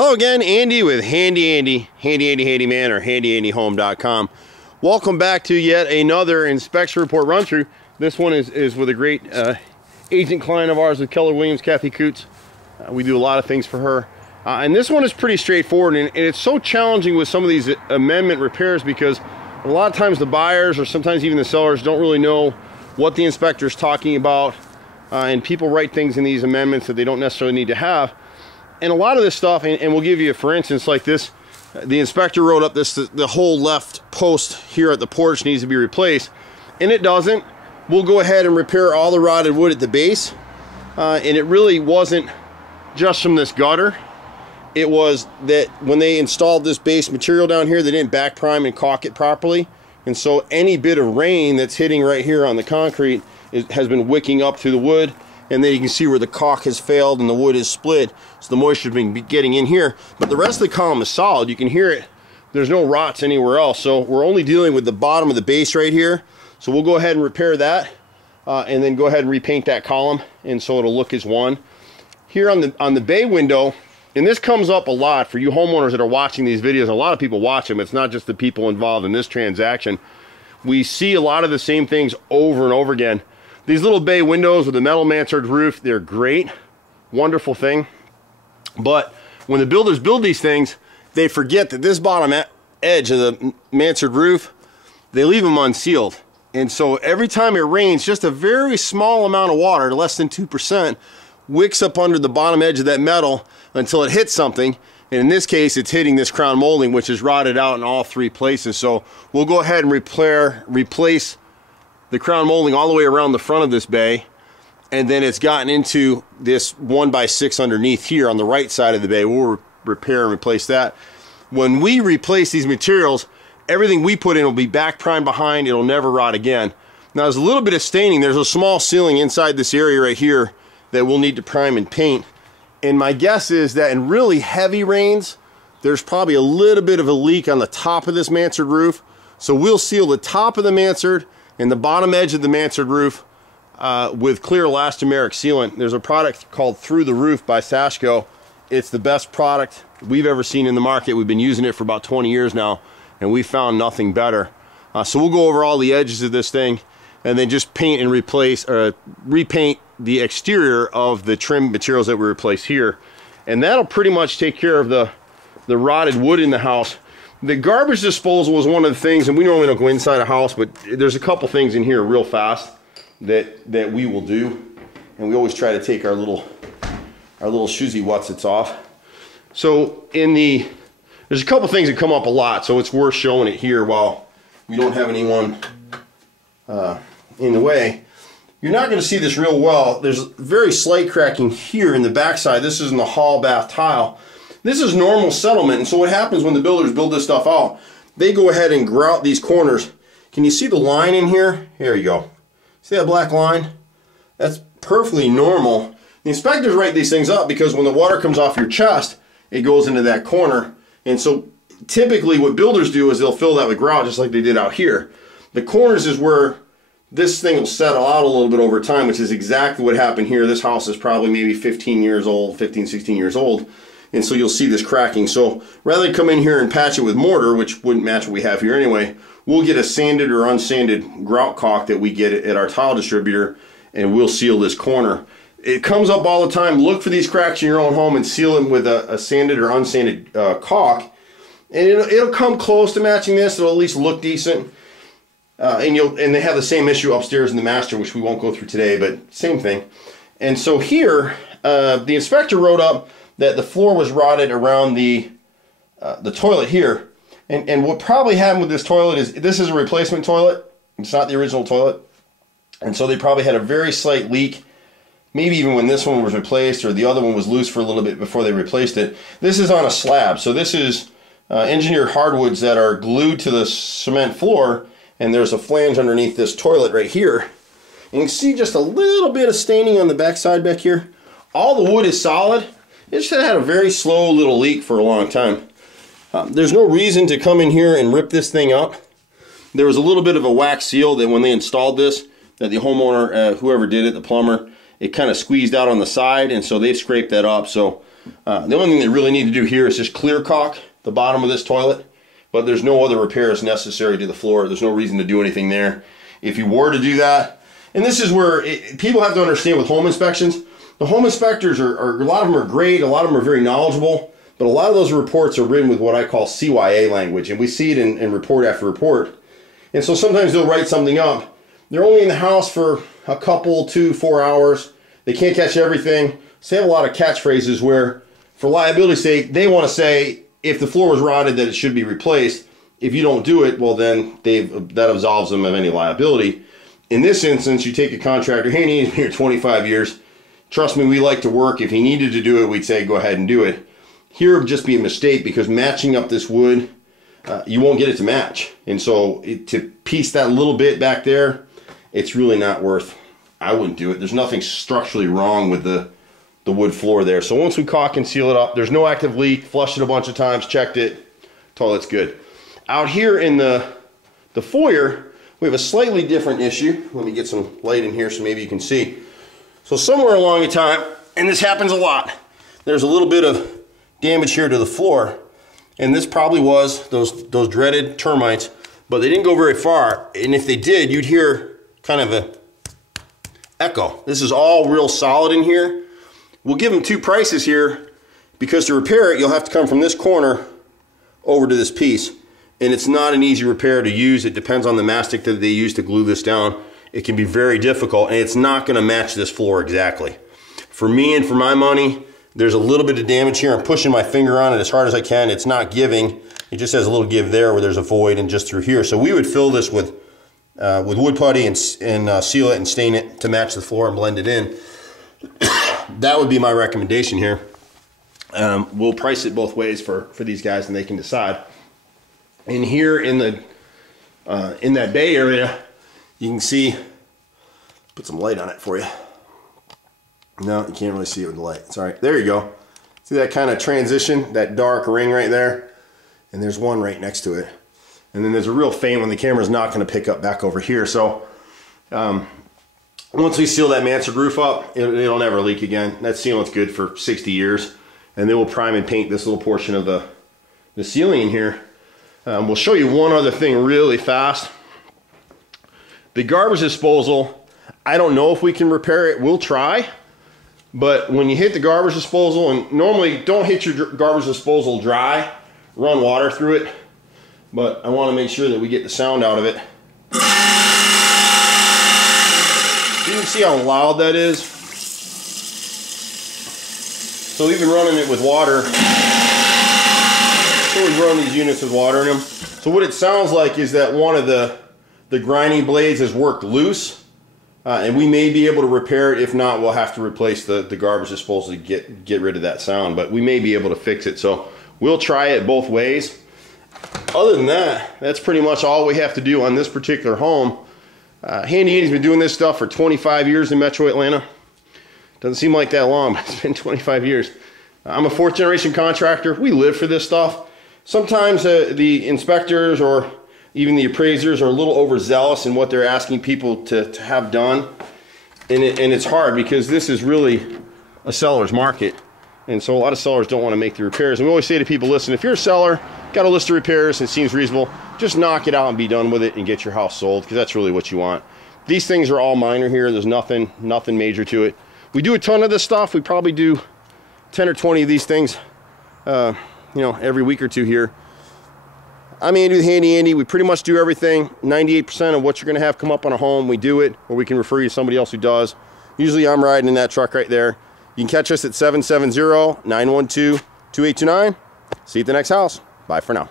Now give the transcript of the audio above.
Hello again, Andy with Handy Andy, Handy Andy Handyman, or HandyANDYHome.com. Welcome back to yet another inspection report run through. This one is with a great agent client of ours with Keller Williams, Kathy Coots. We do a lot of things for her. And this one is pretty straightforward, and it's so challenging with some of these amendment repairs because a lot of times the buyers or sometimes even the sellers don't really know what the inspector is talking about, and people write things in these amendments that they don't necessarily need to have. And a lot of this stuff, and we'll give you, for instance, like this, the inspector wrote up this, the whole left post here at the porch needs to be replaced, and it doesn't. We'll go ahead and repair all the rotted wood at the base, and it really wasn't just from this gutter. It was that when they installed this base material down here, they didn't back prime and caulk it properly, and so any bit of rain that's hitting right here on the concrete has been wicking up through the wood. And then you can see where the caulk has failed and the wood is split, so the moisture's been getting in here. But the rest of the column is solid. You can hear it. There's no rots anywhere else. So we're only dealing with the bottom of the base right here. So we'll go ahead and repair that, and then go ahead and repaint that column, and so it'll look as one. Here on the bay window, and this comes up a lot for you homeowners that are watching these videos. A lot of people watch them. It's not just the people involved in this transaction. We see a lot of the same things over and over again. These little bay windows with the metal mansard roof, they're great, wonderful thing. But when the builders build these things, they forget that this bottom edge of the mansard roof, they leave them unsealed. And so every time it rains, just a very small amount of water, less than 2%, wicks up under the bottom edge of that metal until it hits something. And in this case, it's hitting this crown molding, which is rotted out in all three places. So we'll go ahead and replace the crown molding all the way around the front of this bay, and then it's gotten into this 1x6 underneath here on the right side of the bay. We'll repair and replace that. When we replace these materials, everything we put in will be back primed behind. It'll never rot again. Now there's a little bit of staining. There's a small ceiling inside this area right here that we'll need to prime and paint. And my guess is that in really heavy rains, there's probably a little bit of a leak on the top of this mansard roof. So we'll seal the top of the mansard and the bottom edge of the mansard roof with clear elastomeric sealant. There's a product called Through the Roof by Sashco. It's the best product we've ever seen in the market. We've been using it for about 20 years now, and we found nothing better. So we'll go over all the edges of this thing and then just paint and repaint the exterior of the trim materials that we replace here. And that'll pretty much take care of the rotted wood in the house. The garbage disposal is one of the things, and we normally don't go inside a house, but there's a couple things in here real fast that we will do, and we always try to take our little shoozy wutsits off. So there's a couple things that come up a lot, so it's worth showing it here while we don't have anyone in the way. You're not going to see this real well. There's very slight cracking here in the backside. This is in the hall bath tile. This is normal settlement, and so what happens when the builders build this stuff out, they go ahead and grout these corners. Can you see the line in here? Here you go. See that black line? That's perfectly normal. The inspectors write these things up because when the water comes off your chest, it goes into that corner. And so typically what builders do is they'll fill that with grout just like they did out here. The corners is where this thing will settle out a little bit over time, which is exactly what happened here. This house is probably maybe 15 years old, 15, 16 years old. And so you'll see this cracking. So rather than come in here and patch it with mortar, which wouldn't match what we have here anyway, we'll get a sanded or unsanded grout caulk that we get at our tile distributor, and we'll seal this corner. It comes up all the time. Look for these cracks in your own home and seal them with a sanded or unsanded caulk. And it'll come close to matching this. It'll at least look decent. And they have the same issue upstairs in the master, which we won't go through today, but same thing. And so here, the inspector wrote up that the floor was rotted around the toilet here. And what probably happened with this toilet is, this is a replacement toilet. It's not the original toilet. And so they probably had a very slight leak, maybe even when this one was replaced, or the other one was loose for a little bit before they replaced it. This is on a slab. So this is engineered hardwoods that are glued to the cement floor, and there's a flange underneath this toilet right here. And you can see just a little bit of staining on the back side back here. All the wood is solid. It just had a very slow little leak for a long time. There's no reason to come in here and rip this thing up. There was a little bit of a wax seal that when they installed this, that the homeowner, whoever did it, the plumber, it kind of squeezed out on the side, and so they scraped that up. So The only thing they really need to do here is just clear caulk the bottom of this toilet, but there's no other repairs necessary to the floor. There's no reason to do anything there. If you were to do that, and this is where people have to understand with home inspections, the home inspectors are a lot of them are great, a lot of them are very knowledgeable, but a lot of those reports are written with what I call CYA language, and we see it in report after report. And so sometimes they'll write something up. They're only in the house for a couple, 2-4 hours. They can't catch everything. So they have a lot of catchphrases where, for liability's sake, they want to say, if the floor was rotted, that it should be replaced. If you don't do it, well then that absolves them of any liability. In this instance, you take a contractor, hey, he's been here 25 years. Trust me, we like to work. If he needed to do it, we'd say, go ahead and do it. Here would just be a mistake, because matching up this wood, you won't get it to match. And so to piece that little bit back there, it's really not worth, I wouldn't do it. There's nothing structurally wrong with the wood floor there. So once we caulk and seal it up, there's no active leak, flushed it a bunch of times, checked it, toilet's good. Out here in the foyer, we have a slightly different issue. Let me get some light in here so maybe you can see. So somewhere along the time, and this happens a lot, there's a little bit of damage here to the floor, and this probably was those dreaded termites, but they didn't go very far, and if they did, you'd hear kind of a echo. This is all real solid in here. We'll give them two prices here, because to repair it, you'll have to come from this corner over to this piece, and it's not an easy repair to use. It depends on the mastic that they use to glue this down. It can be very difficult, and it's not going to match this floor exactly. For me and for my money, there's a little bit of damage here. I'm pushing my finger on it as hard as I can. It's not giving. It just has a little give there where there's a void, and just through here. So we would fill this with wood putty and seal it and stain it to match the floor and blend it in. That would be my recommendation here. We'll price it both ways for these guys, and they can decide. And here in that bay area, you can see, put some light on it for you. No, you can't really see it with the light. Sorry, there you go. See that kind of transition, that dark ring right there? And there's one right next to it. And then there's a real faint one the camera's not going to pick up back over here. So once we seal that mansard roof up, it'll never leak again. That sealant's good for 60 years. And then we'll prime and paint this little portion of the ceiling in here. We'll show you one other thing really fast. The garbage disposal, I don't know if we can repair it. We'll try. But when you hit the garbage disposal, and normally don't hit your garbage disposal dry, run water through it. But I want to make sure that we get the sound out of it. You can see how loud that is. So we've been running it with water. So we run these units with water in them. So what it sounds like is that one of the grinding blades has worked loose. And we may be able to repair it. If not, we'll have to replace the garbage disposal to get rid of that sound. But we may be able to fix it. So we'll try it both ways. Other than that, that's pretty much all we have to do on this particular home. Handy Andy's been doing this stuff for 25 years in Metro Atlanta. Doesn't seem like that long, but it's been 25 years. I'm a fourth generation contractor. We live for this stuff. Sometimes the inspectors or even the appraisers are a little overzealous in what they're asking people to have done. And it's hard, because this is really a seller's market. And so a lot of sellers don't want to make the repairs. And we always say to people, listen, if you're a seller, got a list of repairs, and it seems reasonable, just knock it out and be done with it and get your house sold, because that's really what you want. These things are all minor here. There's nothing major to it. We do a ton of this stuff. We probably do 10 or 20 of these things, every week or two here. I'm Andy with Handy Andy. We pretty much do everything. 98% of what you're going to have come up on a home, we do it, or we can refer you to somebody else who does. Usually I'm riding in that truck right there. You can catch us at 770-912-2829. See you at the next house. Bye for now.